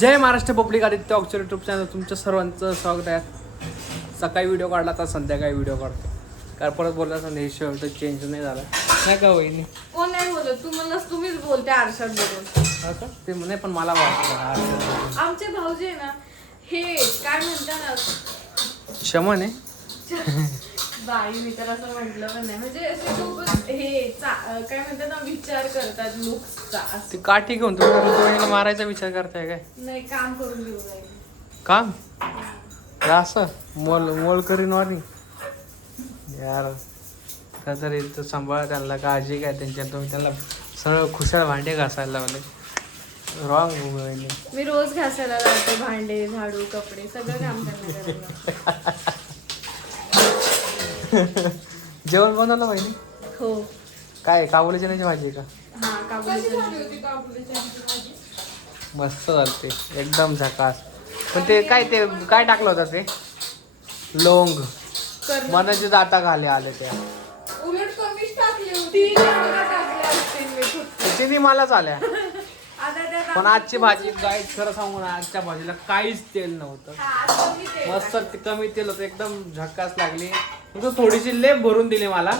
जय Maharashtra public Aditya ऑक्चर YouTube channel तुमच्या सर्वांचं स्वागत आहे. सकाळी व्हिडिओ काढला तर संध्याकाळी व्हिडिओ काढतो. कारण परत बोलला संध्याकाळी शर्ट चेंज नाही झाला नाही का वहिनी? कोण नाही बोलत, तुम्हीच बोलते आरशात बघून. का ते म्हणे पण मला वाटतं आमचे भाऊजी आहे ना, हे काय म्हणतात ना, शमन आहे. बाई मी तर असं म्हटलं पण नाही, म्हणजे असे खूप हे काय म्हणतात ना, विचार करतात लुक्सचा. ती काठी घेऊन तुम्ही मारायचा विचार करताय काय? नाही, काम करून घेऊ राहिले काम हे असं मोल करीन वाणी यार. काहीतरी तर सांभाळा त्यांना, काळजी काय त्यांच्या. तुम्ही त्यांना सरळ खुशाल भांडे घासायला लावले. रॉंग. मी रोज घासायला लावते भांडे, झाडू, कपडे, सगळं काम त्यांना करायला. जेवण बनवलं बहिणी? हो. काय काबुली चण्याची भाजी आहे का? हा, काबुली भाजी. मस्त चालते एकदम झकास. पण ते काय टाकलं होतं ते? लोंग मनाचे दाता घाले आले त्या. उलट कमीच टाकली होती. टाकल्या असतील मी फक्त. तिने मलाच आल्या. पण आजची भाजी काय खरं सांगू ना, आजच्या भाजीला काहीच तेल नव्हतं. मस्त कमी तेल होतं, एकदम झकास लागली. थोडीशी लेप भरून दिली मला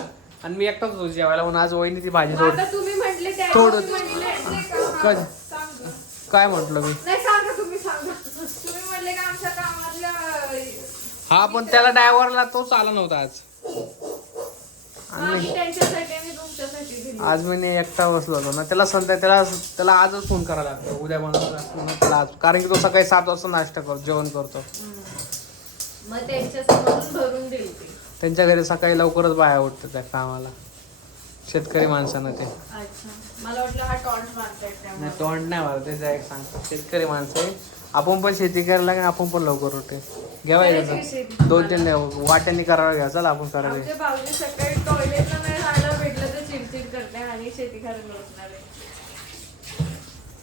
आणि मी एकटाच होतो जेवायला. म्हणून आज वहिनी ती भाजी थोडं काय म्हटलं मी? हा, पण त्याला ड्रायव्हरला तोच आला नव्हता आज. आज मी एकटा बसलो होतो ना, त्याला आजच फोन करायला लागतो. उद्या बनवतो त्याला आज, कारण की तो सकाळी 7 वाजता नाश्ता करतो, जेवण करतो. मग त्यांच्यासमोरून भरून दिली. त्यांच्या घरी सकाळी लवकरच बाया उठतात त्या कामाला. शेतकरी माणसानं ते. अच्छा, मला वाटलं हा टॉन्ट मारताय. नाही, तोंड नाही मारत, त्याचं एक सांगतो. शेतकरी माणसं आहे आपण, पण शेती करायला लागेल, आपण पण लवकर उठे घ्यावायचं. 2-3 वाट्यांनी करावं घ्या. चला आपण करायला. आमचे भाऊजी सकाळी टॉयलेटला नाही जायला भेटलं तर चिडचिड करते आणि शेती करायला बसणार आहे.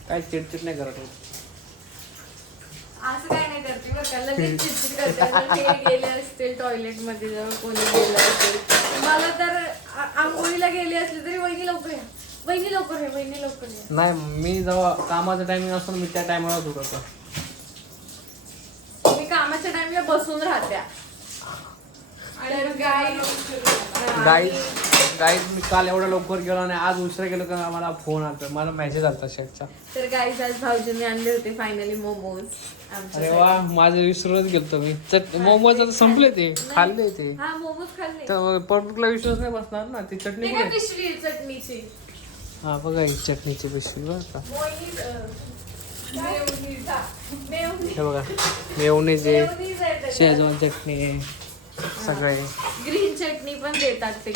काय चिडचिड नाही करत. असं काय नाही करते बरं का, लगेच चिडचिड करते. जर ते गेले असतील टॉयलेट मध्ये, जर कोणी गेलं असेल, मला तर आंघोळीला गेली असली तरी वहिनी लवकर या, वहिनी लवकर या, वहिनी लवकर या. नाही, मी जेव्हा कामाचा टायमिंग असतो ना, मी त्या टायमाला उठवतो. मी कामाच्या टाइमला बसून राहत्या. गाईज मी काल एवढा लवकर गेलो आणि आज उशिरा गेलो का मला फोन आला, मला मेसेज आलता शेटचा. तर गाईज आज भाऊजींनी आणले होते फायनली मोमोज. अरे वा, माझे विसरूनच गेलतो मी. मोमोज आता संपले, ते खाल्ले ते. हा, मोमोज खाल्ले. तर परफेक्टला विश्वास नाही बसणार ना. ती चटणी ते कुठे? काय पिशवी चटणीची. हा बघा, ही चटणीची पिशवी बरं का. हे बघा, मेयोनीज आहे, शेजवान चटणी आहे, सगळे. ग्रीन चटणी पण देतात ते.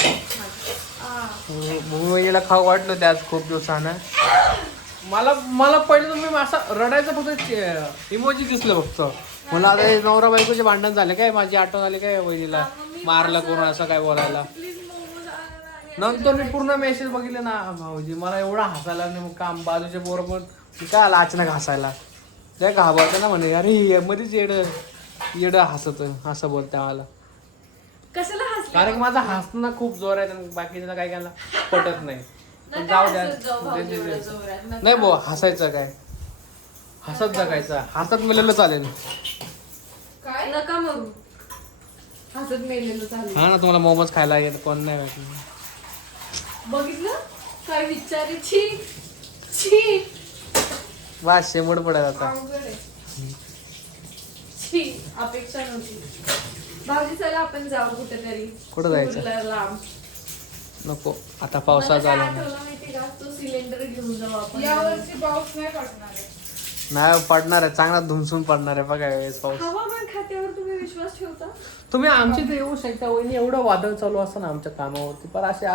मुंबईला खाऊ वाटलं ते आज खूप दिवसानं. मला पहिलं तुम्ही असं रडायचं फक्त इमोजी दिसलं फक्त. मला आता नवरा बायकोचे भांडण झाले काय, माझी आठवण आली काय वहिनीला मारलं कोण असं काय बोलायला. नंतर मी पूर्ण मेसेज बघितले ना भाऊजी, मला एवढा हसायला नाही. मग काम बाजूचे पोरं पण काय आला अचानक हसायला, त्या घाबरते ना म्हणे, अरे मध्येच येड हसत असं बोलते मला. कशाला हसले? कारण की माझा हसणं खूप जोर आहे, बाकीचं काय करायला पटत नाही. पण जाऊ द्या. नाही भाऊ, हसायचं काय, हसत जगायचं, हसत मेलेलं चालेल. काय नका मरू, हसत मेलेलं चालेल. हा ना, तुम्हाला मोमोज खायला येत कोण नाही भेटलं. बघितलं काय विचारायची छी. वा, शेंबूड पडत आता. छी, अपेक्षा नव्हती. भाऊजी चला आपण जाऊ कुठेतरी. कुठं जायचं? लांब नको, आता पावसाळा चालू आहे. माहिती का, तो सिलेंडर घेऊन जाऊ आपण. यावर्षी पाऊस नाही पडणार आहे. नाही पडणार आहे, चांगला धुमसून पडणार आहे बघा वेळेस पाऊस. हवामान खात्यावर तुम्ही विश्वास ठेवता? तुम्ही आमची तर येऊ शकता वहिनी. एवढं वादळ चालू असतं ना आमच्या कामावरती, पण अशी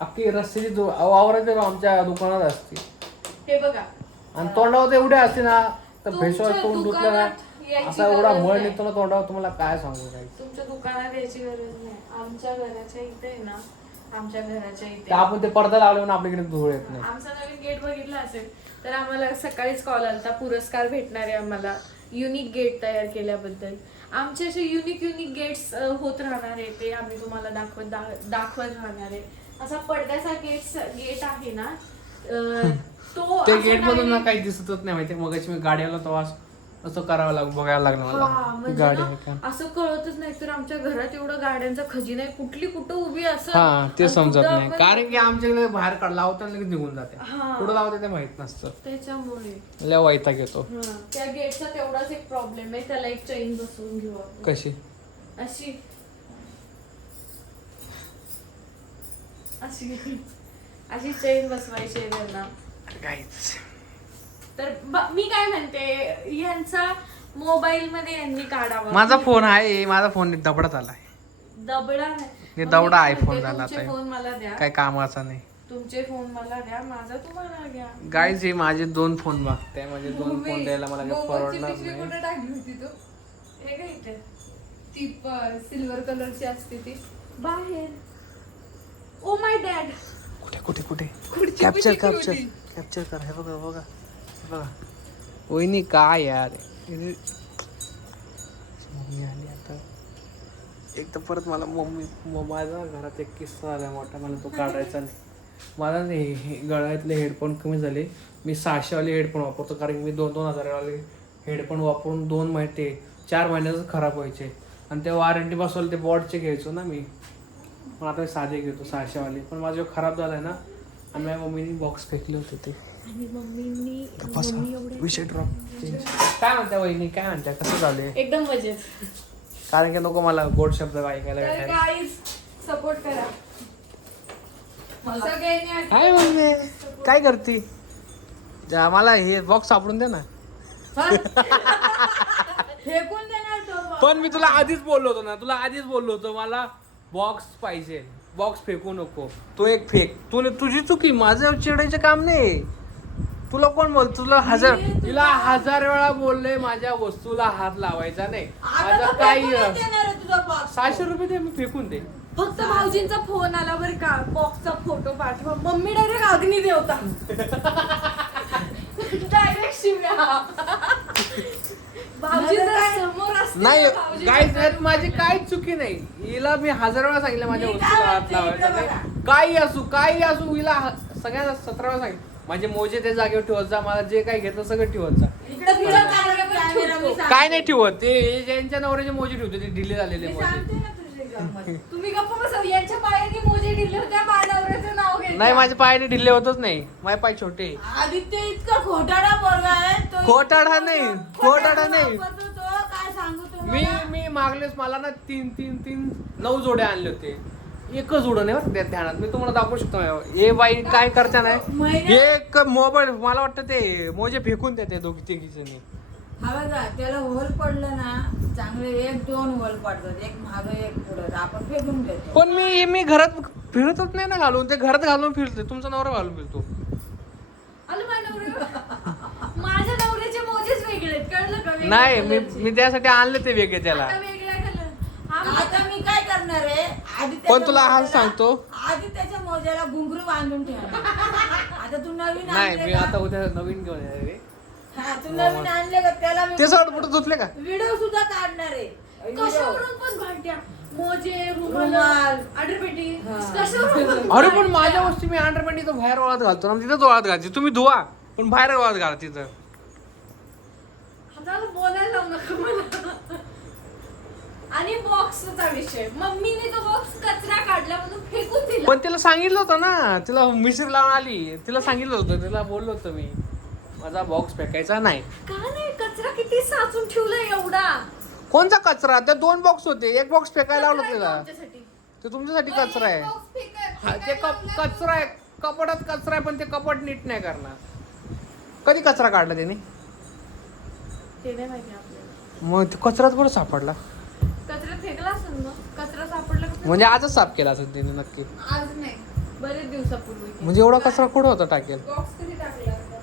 अख्खी रस्त्याची वावरात आमच्या दुकानात असते. हे बघा, आणि तोंडावर एवढे असते ना, तर भेसळ तोंड धुतलं ना, दुकानात असा एवढा मळ निघतो ना तोंडावर, तुम्हाला काय सांगू काय. तुमच्या दुकानात यायची गरज नाही. आमच्या घराच्या इथे आहे ना, आमच्या घराच्या तर इथे आपण ते पडदा लावले म्हणून आपल्याकडे धूळ येत नाही. आमचा नवीन गेट बघितला असेल तर आम्हाला सकाळीच कॉल आलता, पुरस्कार भेटणार आहे आम्हाला युनिक गेट तयार केल्याबद्दल. आमचे असे युनिक गेट्स होत राहणार आहे, ते आम्ही तुम्हाला दाखवत राहणार आहे. असा पडद्याचा गेट आहे ना, तो ते असा गेट मधून ना direct- काही दिसतच नाही माहिती मग मी गाडी आलो तेव्हा असं करावं लागलं बघायला लागलं हा, मला म्हणजे गाडी ना, आहे का असं कळतच नाही तर आमच्या घरात एवढं गाड्यांचा खजिना आहे कुठली कुठं उभी असं हा ते आणि समजत कुठं नाही आपण- कारण की आमच्याकडे बाहेर काढ लावताना लगेच निघून जाते हा. कुठं लावते ते माहित नसतं त्याच्यामुळे लय वैताग येतो हा, त्या गेटचा तेवढाच एक प्रॉब्लेम आहे त्याला एक चेन बसवून घेऊ आपण. कशी अशी अशी अशी चेन बसवायची आहे त्यांना काहीच तर मी काय म्हणते यांचा मोबाईल मध्ये यांनी काढावा माझा फोन आहे माझा फोन दबडत आलाय दबडा हे नाही दबडा मग मी iPhone म्हणते, झाला तुमचे आता. फोन मला द्या काय कामाचा नाही तुमचे फोन मला द्या माझा तुम्हाला घ्या गाईज हे माझे 2 फोन मागते माझे 2 फोन द्यायला मला काही परवडणार पिशवी नाही कुठे टाकली होती तू हे काय इथे? ती सिल्वर कलरची असते ती बाहेर ओ माय डॅड कुठे कुठे कुठे खुर्ची कॅप्चर पिशवी कॅप्चर होती. कॅप्चर कर हे बघा बघा हे बघा वहिनी काय यार मम्मी आली आता एक तर परत मला माझा घरात एक किस्सा आला मोठा मला तो काढायचा नाही मला गळ्यातले हेडफोन कमी झाले मी 600 वाले हेडफोन वापरतो कारण की मी 2,000 वाले हेडफोन वापरून 2 महिने 4 महिन्यातच खराब व्हायचे आणि ते वॉरंटी बसवलं ते बॉडचे घ्यायचो ना मी पण आता मी साधे घेतो 600 वाले पण माझं खराब झालाय ना आणि माझ्या मम्मीने बॉक्स फेकले होते ते आणि मम्मी विषय ड्रॉप काय म्हणता वहिनी काय म्हणता कसं झालंय एकदम मजेत कारण की नको मला गोड शब्द ऐकायला तर भेटायला गाईज सपोर्ट करा सगळ्यांनी काय मम्मी काय करते मला हे बॉक्स सापडून दे ना फेकून देणार तो पण मी तुला आधीच बोललो होतो ना मला बॉक्स पाहिजे बॉक्स फेकू नको तो एक फेक तुझी चुकी माझं चिडायचं काम नाही तुला कोण बोल तुला तिला 1000 वेळा बोलले माझ्या वस्तूला हात लावायचा नाही माझं काही 600 रुपये दे मी फेकून दे फक्त भाऊजींचा फोन आला बरं का बॉक्सचा फोटो पाठवा मम्मी डायरेक्ट अग्नी देवता डायरेक्ट शिव्या भाऊजी जर समोर असते नाही ना, भाऊजी काय तर- माझी काहीच चुकी नाही हिला मी 1000 वेळा सांगितलं माझ्या मी वस्तूला काय हात म्हणते, लावायचा इकडे नाही काही असू हिला सगळ्यांना 17 वेळा सांगितलं माझे मोजे त्या जागेवर ठेवत जा मला जे काही घेतलं सगळं ठेवत जा इकडे फिरत आलं की कॅमेरा मी सांगते. काय नाही ठेवत ते ज्यांच्या नवऱ्याचे मोजे ठेवते ते ढिले झालेले मी मोजे सांगते ना तुझी गंमत. तुम्ही गप्प बसा यांच्या पायाने मोजे दिले होत्या मानवऱ्याचं नाव घ्यायचं नाही माझ्या पायाने ढिले होतच नाही माझे पाय छोटे आदित्य इतका खोटाडा पोरगा आहे तो खोटाडा इतका नाही, खोटाडा खोटाडा नाही. वापरतो तो, काय सांगू मी तुम्हाला? मागलेच मला ना 9 जोडे आणले होते एकच उडण आहे बरं त्या ध्यानात मी तुम्हाला दाखवू शकतो हे बाई काय करते ना एक मोबाईल मला वाटतं ते मोजे फेकून देते दोघी तिघी जणी हा बघा त्याला होल पडलं ना चांगले 1-2 होल पडतात एक मागं एक पुढं आपण फेकून देतो पण मी घरात फिरतच नाही ना घालून ते घरात घालून फिरते तुमचा नवरा घालून फिरतो आलं माझ्या नवऱ्यावर? माझ्या नवऱ्याचे मोजेच वेगळे आहेत, कळलं का? वेगळ्या नाही कलरचे. मी त्यासाठी आणले ते वेगळे त्याला आता वेगळ्या कलर हा आता मी काय करणार आहे आधी पण तुला आज सांगतो आधी त्याच्या मोज्याला घुंगरू बांधून ठेवणार आता तू नवीन नाही आणले मी का? आता उद्या नवीन घेऊन येणार आहे. हा, तू नवीन आणले का त्याला मी ते सर्व कुठं धुतले का व्हिडिओ सुद्धा काढणार आहे कशावरून पण भांड्या मोजे रुमाल रुमाल. आडरपेटी हा. कशावरून पण अरे पण भांड्या. माझ्या वस्तू मी अंडरपॅन्ट तो बाहेर वाळत घालतो ना तिथं वाळत घालते तुम्ही धुवा पण बाहेर वाळत घाला तिथं हाताला बोलायला लावू नका मला. आणि बॉक्सचा विषय मम्मीने तो बॉक्स कचरा काढला म्हणून फेकून दिला पण तिला सांगितलं होतं ना तिला मिसरी लावून आली तिला सांगितलं होतं तिला बोललो होतं मी माझा बॉक्स फेकायचा नाही का नाही कचरा किती साचून ठेवलाय एवढा कोणता कचरा त्या 2 बॉक्स होते एक बॉक्स फेकायला लावलं कचरा आहे तिला तुमच्यासाठी. ते तुमच्यासाठी कचरा आहे हा, ते कचरा आहे कपाटात कचरा आहे पण ते कपाट नीट नाही करणार कधी कचरा काढला त्याने ते नाही माहिती आपल्याला मग ते कचराच बरं सापडला कचरा फेकला असेल मग कचरा सापडला का? म्हणजे आजच साफ केला असेल त्याने नक्की आज नाही बरेच दिवसापूर्वी म्हणजे एवढा कचरा कुठं होता टाकेल बॉक्स कधी टाकला होता?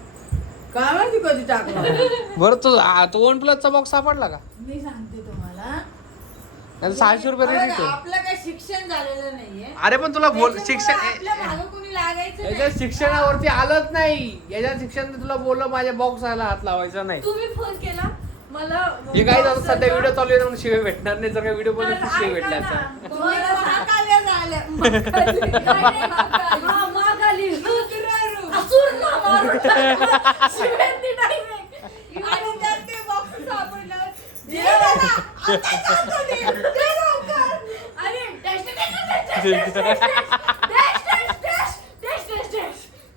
काय माहिती कधी टाकला बरं तो 1+ चा बॉक्स सापडला का मी सांगते तुम्हाला नाही 600 रुपये बघा, रेट आपलं काही शिक्षण झालेलं नाहीये अरे पण तुला बोल त्याच्यामुळे शिक्षण आपल्या मागं कुणी लागायचं याच्या नाही. शिक्षणावरती आलंच नाही याच्या शिक्षण तुला बोललो माझ्या बॉक्सला हात लावायचा नाही तुम्ही फोन केला मला हे काय box झालं सध्या चा- व्हिडिओ चालू आहे म्हणून शिवाय भेटणार नाही जर का व्हिडिओ तर बनवून शिवाय ऐका भेटला ना, असता तुम्हाला साकाल्या झाल्या. नाही, नाही, मागाली. हा, मागाली. सुरारू. असूर ना मारून टाकलं. शिव्यांनी direct. आणि त्यात ते box सापडलं. दे मला, आता जातो मी. दे लवकर. आणि dash, dash, dash, dash, dash, dash, dash, dash, dash, dash, dash, dash,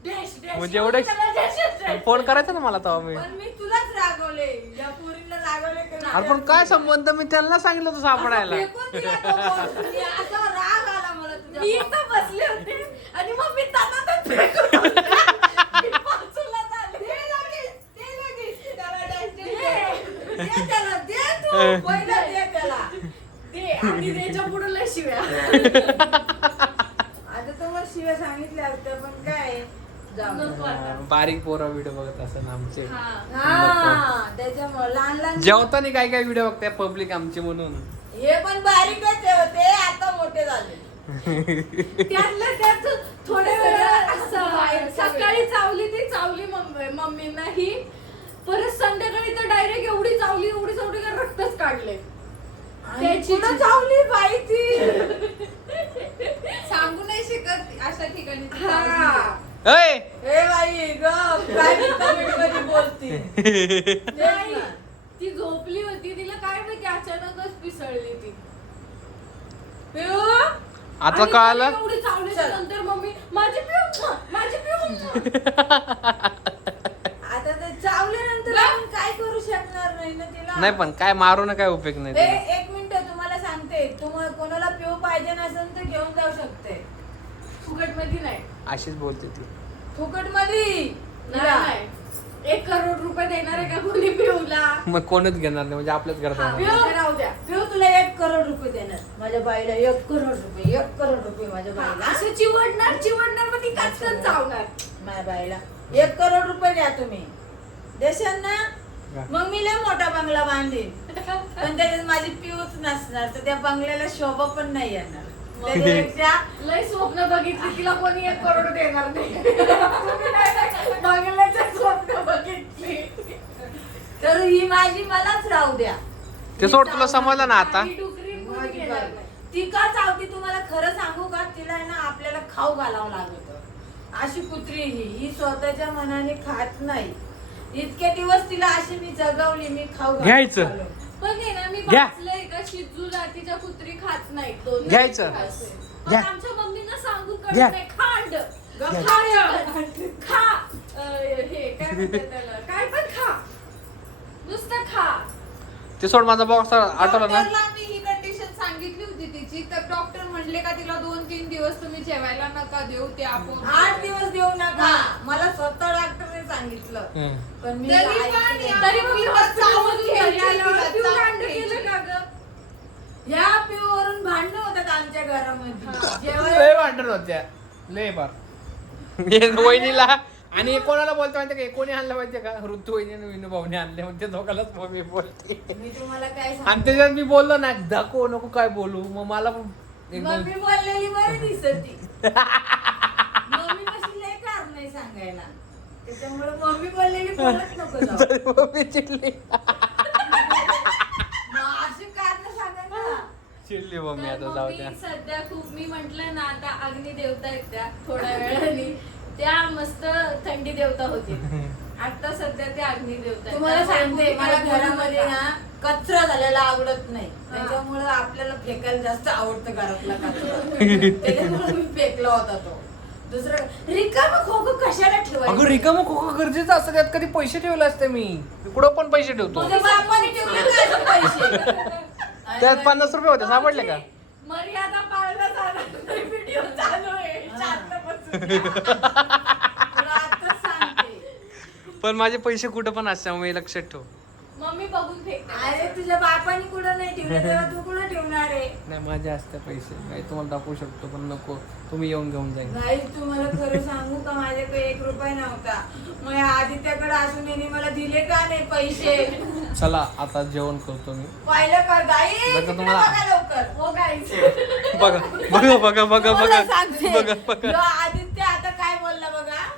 dash, dash. म्हणजे एवढे त्याला dash, dash, dash. फोन करायचा ना मला तेव्हा मी. पण मी तुलाच रागवले, या पोरीला रागवले की नाही? अरे पण काय संबंध, मी त्यांना सांगितलं होतं सापडायला. फेकून दिला तो box. मी असा राग आला मला तुझ्या मी box. इथं बसले होते आणि मग मी तानातच फेकून दिला. मी बाजूला झाले. दे लगेच, दे लगेच. त्याला dash दे. दे. दे त्याला, दे तू. पहिलं दे त्याला. दे आणि त्याच्या पुढे लय शिव्या. आता तर मग शिव्या सांगितल्या होत्या पण काय जाऊ दे. नको आता. बारीक पोरं व्हिडिओ बघत असं आमचे. हा. हा त्याच्यामुळे लहान लहान जेवताना काय काय व्हिडिओ बघताय पब्लिक आमचे म्हणून. हे पण बारीकच होते आता मोठे झाले. त्यातलं त्यात थोड्या वेळा सकाळी चावली ती चावली मम्मींना ही, परत संध्याकाळी तर डायरेक्ट एवढी चावली का रक्तच काढले. त्याची पुन्हा चावली बाई ती. सांगू नाही शकत अशा ठिकाणी ती हा. चावली. ऐ हे बाई ग काय कमेंट मध्ये बोलती. नाही, ती झोपली होती, तिला काय माहिती अचानकच पिसळली ती. पिऊ आता आणि कळालं. तरी एवढी चावल्याच्या नंतर मम्मी माझी पिऊ माझी पिऊ. आता ते चावल्यानंतर आपण काय करू शकणार नाही ना तिला. नाही पण काय मारून काय उपयोग नाही ए, त्याला. एक मिनिट तुम्हाला सांगते, तुम्हाला कोणाला पिऊ पाहिजे नसेल तर घेऊन जाऊ शकते फुकट मध्ये नाही. अशीच बोलते ती. फुकट मध्ये. नाही. 1 करोड रुपये देणार आहे का कोणी पिऊला? मग कोणच घेणार नाही म्हणजे आपल्याच घरात हा, होणार. पिऊ राहू द्या. पिऊ तुला 1 करोड रुपये देणार माझ्या बाईला. 1 करोड रुपये, 1 करोड रुपये माझ्या बाईला. असं चिवडणार मग ती काचकन चावणार. माझ्या बाईला 1 करोड रुपये द्या तुम्ही. देशाल ना मग मी लय मोठा बंगला बांधीन. पण त्याच्यात माझी पिऊच नसणार तर त्या बंगल्याला शोभा पण नाही येणार. त्याच्यापेक्षा लय स्वप्न बघितली, तिला कोणी 1 करोड देणार नाही. बंगल्याचं स्वप्न बघितली. तर ही माझी मलाच राहू द्या. ते सोड, तुला समजलं ना आता. आणि डुकरी कोणी माझी घेणार बाई. नाही. ती का चावती तुम्हाला खरं सांगू का, तिला आहे ना आपल्याला खाऊ घालावं लागत. अशी कुत्री ही स्वतःच्या मनाने खात नाही. इतके दिवस तिला अशी मी जगवली, मी खाऊ घ्यायचं. घालून. पण आहे ना मी घ्या. वाचलंय का शिजू जातीच्या कुत्री खात नाहीत. 2 घ्यायचं. पण घ्या. आमच्या मम्मीना सांगून घ्या. कळत नाही. खांड घ्या. खा हे काय म्हणतात त्याला, काय पण खा, नुसतं खा. ते सोड, माझा बॉक्स आठवला ना. डॉक्टरला मी ही कंडिशन सांगितली होती तिची, तर डॉक्टर म्हणले का तिला 2-3 दिवस तुम्ही जेवायला नका देऊ, ते आपण 8 दिवस देऊ नका. मला स्वतः डॉक्टरने सांगितलं. हम्म. पण मी तरी पण ऐकलं. या- तरी मग चावून घ्यायची तिला, पिऊ चावून कांड घ्यायची. केलं का ग? ह्या पिऊवरून भांडणं होतात आमच्या घरामध्ये. लय जेवायला भांडण होत्या लय बार. वहिनीला आणि कोणाला बोलतो माहितीये का, कोणी आणलं माहितीये का, ऋतू वहिनी विनू भाऊने आणले, मग ते दोघांनाच मम्मी बोलते. मी तुम्हाला काय आणि सांगते, त्याच्यात मी बोललो ना, दाखव नको काय बोलू, मग मला पण एकदम मम्मी बोललेली बरी दिसती. मम्मी कशी लय कारण नाही सांगायला. त्याच्यामुळे मम्मी बोललेली बोलत नको जाऊ. तरी मम्मी चिडली. मग अशी कारण सांगा ना. चिडली मम्मी, तर आता जाऊ मम्मी द्या. सध्या खूप, मी म्हंटल ना आता अग्नी देवता आहेत त्या थोड्या वेळाने, त्या मस्त थंडी देवता होती. आता सध्या त्या अग्नी देवता आहेत. तुम्हाला त्यामुळे सांगते, कुणी मला काय बोलू घरामध्ये नका. ना कचरा झालेला आवडत नाही. हा. त्याच्यामुळे आपल्याला फेकायला जास्त आवडतं घरातला कचरा. त्याच्यामुळे मी फेकला होता तो. दुसरं रिकामं खोकं कशाला अगं ठेवायचं. रिकामं खोकं गरजेचं असतं, त्यात कधी पैसे ठेवले असते मी कुठं पण पैसे ठेवतो. मग ते बापाने ठेवले काय ते पैसे. त्यात 50 रुपये होते, सापडले का? मर्यादा पाळला जाणार नाही. व्हिडिओ चालू आहे, शांत बसून घ्या. तुला आताच सांगते. पण माझे पैसे कुठं पण असते, मग लक्षात ठेव. मम्मी बघून फेकते. अरे तुझ्या बापाने कुठं नाही ठेवले तेव्हा तू कुठं ठेवणार आहे. नाही, माझे असते पैसे, काही तुम्हाला दाखवू शकतो पण नको, तुम्ही येऊन घेऊन जाईल. नाही तुम्हाला खरं सांगू का, माझ्याकडे 1 रुपया नव्हता. मग या आदित्याकडे असून यांनी मला दिले का नाही पैसे. चला आता जेवण करतो मी. पाहिलं का गाई, बघा तिकडे तुम्हाला- बघा लवकर. हो गाईज. बघा बघा बघा बघा तुम्हाला बघा सांगते, बघा बघा. जो आदित्य आता काय बोलला बघा.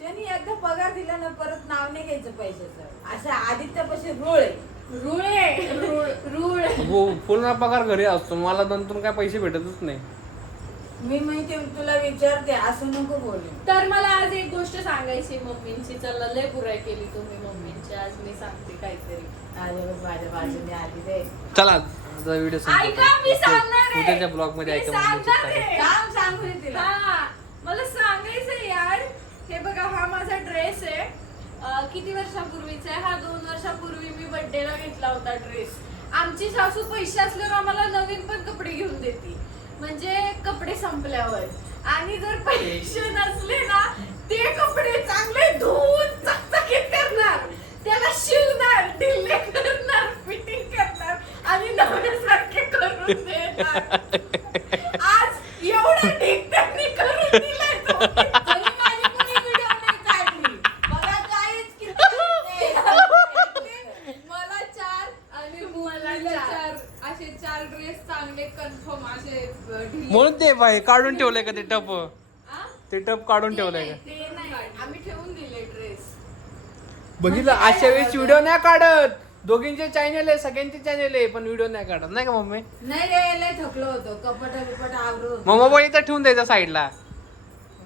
त्यांनी एकदा पगार दिला ना परत नाव नाही घ्यायचं पैशाचं. असं आदित्यपाशी रूळ आहे. रुळे रूळ हो, पूर्ण पगार घरी असतो, मला नंतर काय पैसे भेटतच नाही. मी माहिती तुला विचारते, असं नको बोलू. तर मला आज एक गोष्ट सांगायची मम्मींची. चला लय बुराई केली तुम्ही मम्मींची, आज मी सांगते काहीतरी. अरे माझ्या बाजूने आली रे. चला व्हिडिओ ऐका, मी सांगणार आहे. उद्याच्या ब्लॉग मध्ये मी ऐका सांगणार मम्मीची आहे. काम सांगू दे तिला. हा, मला सांगायचंय यार. हे बघा, हा माझा ड्रेस आहे. किती वर्षापूर्वीचा आहे हा? 2 वर्षापूर्वी मी बर्थडेला घेतला होता ड्रेस. आमची सासू पैसे असल्यावर आम्हाला नवीन पण कपडे घेऊन देते, म्हणजे कपडे संपल्यावर. आणि जर पैसे नसले ना, ते कपडे चांगले धुवून चकचकीत करणार, त्याला शिवणार, ढिल्ले करणार, फिटिंग करणार आणि नव्यासारखे करून देणार. आज एवढा ठीक त्यांनी करून दिलाय तो. तरी माझी कोणी व्हिडिओ नाही काढली. बघा काहीच किती मला 4 आणि मुलाला 4 असे 4 ड्रेस चांगले कन्फर्म असे ढिले. म्हणून ते बाई काढून ठेवलंय का ते टप? आ? ते टप काढून ठेवलंय का? ते नाही, आम्ही ठेवून दिले ड्रेस. बघितलं, अशा वेळेस व्हिडिओ नाही काढत. दोघींचे चॅनल आहे, सगळ्यांचे चॅनल आहे, पण व्हिडिओ नाही काढत, नाही का मम्मी? नाही रे, लय थकलो होतो. कपट बिपट आवरू होतो. मग मोबाईल इथं ठेवून द्यायचा साईडला,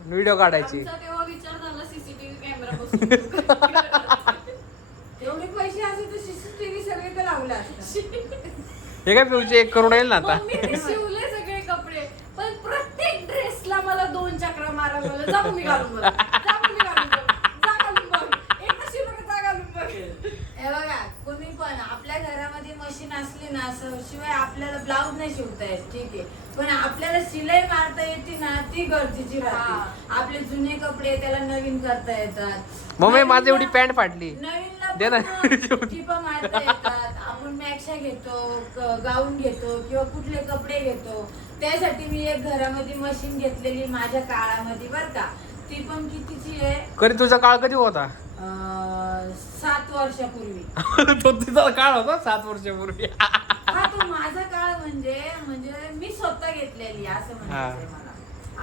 व्हिडिओ काढायची. आमचा तेव्हा विचार झाला सीसीटीव्ही कॅमेरा बसून. एवढे पैसे असते तर सीसीटीव्ही सगळीकडे लावला असता. हे काय पिऊचे 1 करोड येईल ना आता. मम्मीने शिवले सगळे कपडे, पण प्रत्येक ड्रेसला मला 2 चक्रा मारायला लागल्या. जा मम्मी घालून बघ, जा मम्मी घालून बघ, जा घालून बघ, एकदा शिवलं का जा घालून बघ. हे बघा, कोणी पण आपल्या घरामध्ये मशीन असली ना, असं शिवाय आपल्याला ब्लाऊज नाही शिवता येत, ठीक आहे, पण आपल्याला शिलाई मारता येते ना, ती गरजेची राहते. आपले जुने कपडे त्याला नवीन करता येतात. मम्मी माझी एवढी पॅन्ट फाटली. नवीनला दे ना. पण टिपा मारता येतात. आपण मॅक्शा घेतो, गाऊन घेतो किंवा कुठले कपडे घेतो, त्यासाठी मी एक घरामध्ये मशीन घेतलेली माझ्या काळामध्ये, बर का. ती पण कितीची आहे? कधी तुझा काळ कधी होता? 7 वर्षापूर्वी. तो तुझा काळ होता 7 वर्षापूर्वी. हा, तो माझा काळ म्हणजे मी स्वतः घेतलेली, असं म्हणायचंय मला.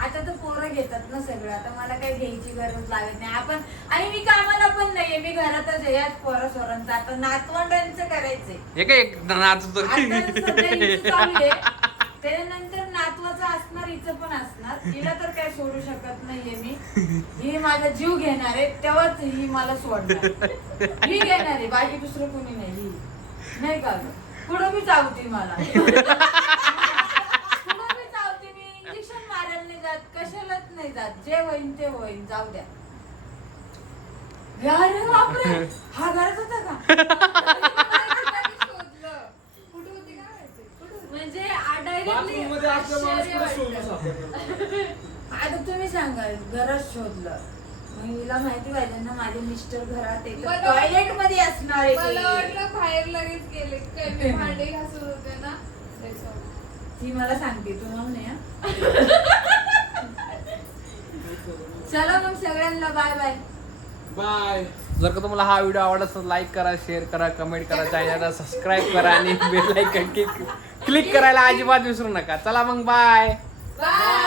आता तर पोरं घेतात ना सगळं, आता मला काही घ्यायची गरज लागत नाही. आपण आणि मी कामाला पण नाहीये, मी घरातच आहे. याच पोरं सोरांचं आता नातवंडांचं करायचंय. हे काय एक नाचतो. आता सध्या हिचं चालू आहे. त्यानंतर नातवाचं असणार, हिचं पण असणार. हिला तर काय सोडू शकत नाहीये मी. ही माझा जीव घेणार आहे, तेव्हाच ही मला सोडणार. ही घेणार आहे, बाकी दुसरं कोणी नाही. ही नाही का गं? पुढं मी चावते मला. पुढं मी चावते, मी इंजेक्शन मारायला नाही जात, कशालाच नाही जात. जे होईन ते होईन, जाऊ द्या. अरे बापरे, हा घरात होता का? शोधलं. कुठे होती काय माहिती? कुठे होती? म्हणजे डायरेक्टली आश्चर्य वाटतं. आता तुम्ही सांगा, घरात शोधलं, मग हिला माहिती पाहिजे ना माझे मिस्टर घरात मला- टॉयलेट मध्ये असणार आहे मला ते. वाटलं बाहेर लगेच गेले काय, मी भांडे घासत होते ना त्याच्यावर. ती मला सांगते, तू मग नाही हं? चला मग सगळ्यांना बाय बाय. बाय. जर का तुम्हाला हा व्हिडिओ आवडला असेल, लाईक करा, शेअर करा, कमेंट करा, चॅनलला सबस्क्राईब करा आणि बेल आयकॉन क्लिक करायला अजिबात विसरू नका. चला मग बाय. बाय.